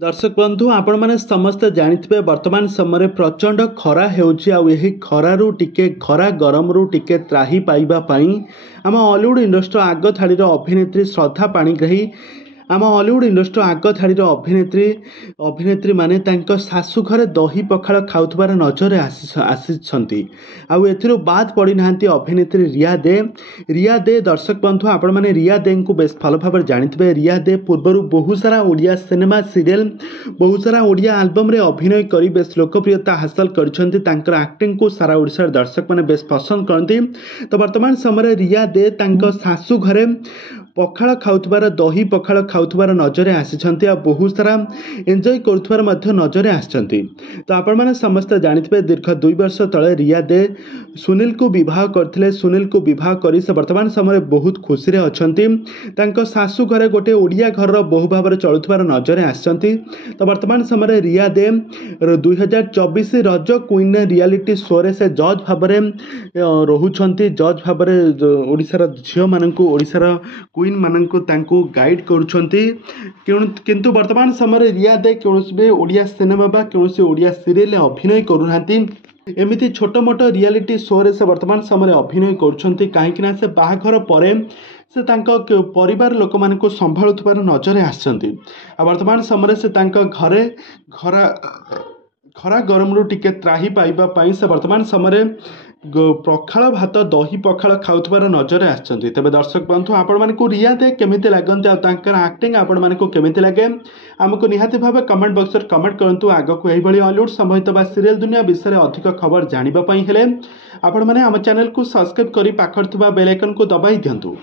दर्शक बंधु आपण मैंने समस्ते जानिथिबे वर्तमान समय प्रचंड खरा हेउची आ एही खरारू टिके खरा गरमरू टिके त्राही पाइबा पई आम हॉलीवुड इंडस्ट्री आग थाळीर अभिनेत्री श्रद्धा पाणिग्राही आम हॉलीवुड इंडस्ट्री आग थाळीर अभिनेत्री माने तांको सासु घरे दही पखाळ खाउथबार नजर आसीछंती आउ एथिरो बाद पड़ी नांती अभिनेत्री रिया दे दर्शक बंधु आपण माने रिया दे को बेस भल भाव जानिथिबे। रिया दे पूर्वर बहुत सारा ओडिया सिनेमा सीरियल बहुत सारा ओडिया एल्बम रे अभिनय करी बेस लोकप्रियता हासिल करछंती। तांकर एक्टिंग को सारा ओडिसा दर्शक माने बेस पसंद करती। तो वर्तमान समय रिया दे तांको सासु घरे पखाळ खाउथबार दही पखाळ खाउथबार नजर आसीछंती आ बहुत सारा एंजॉय करुथबार मध्य नजर आछंती। तो आपण माने समस्त जानिथिबे दीर्घ 2 वर्ष तळे रिया दे सुनील को विवाह करथिले। सुनील को विवाह करी से वर्तमान समय बहुत खुशी रे अछंती। तांको सासु घरे गोटे ओडिया घर बहु भाव चलुथबार नजर आछंती। तो वर्तमान समय रिया दे 2024 रज क्वीन रियलिटी शो रे से जज भाव रहुछंती। जज भाव ओडिसा झियो माननकु ओडिसा क्वीन माननकु तांको गाइड करुछंती। किंतु वर्तमान समय रिया दे कौनसी भी ओडिया सिनेमा बा कौनसी ओडिया सीरियल अभिनय करूनांती। एमिति छोट मोट रियलिटी शो रे से वर्तमान समय अभिनय करुछंती काहेकि से बाहाघर परे से तांको परिवार लोक मान को संभाळुथबार नजर आछंती। वर्तमान समय से तांको घरे खरा गरम टिके त्राही पाइबा पई से वर्तमान समय पखाळ भात दही पखाळ खाउथबार नजर आछंती। तबे दर्शक बंधु आपण मानकु रिया दे केमिति लागंती आ तांकर एक्टिंग आपण मानकु केमिति लागे हमको निहाती भाबे कमेंट बॉक्स रे कमेंट करंतु। आगको एही भली हॉलीवुड संबंधित बा सीरियल दुनिया विषय रे अधिक खबर जानिबा पई हेले आपण माने हम चैनल को सब्सक्राइब करी पाखर थबा बेल आइकन को दबाई दियंतु।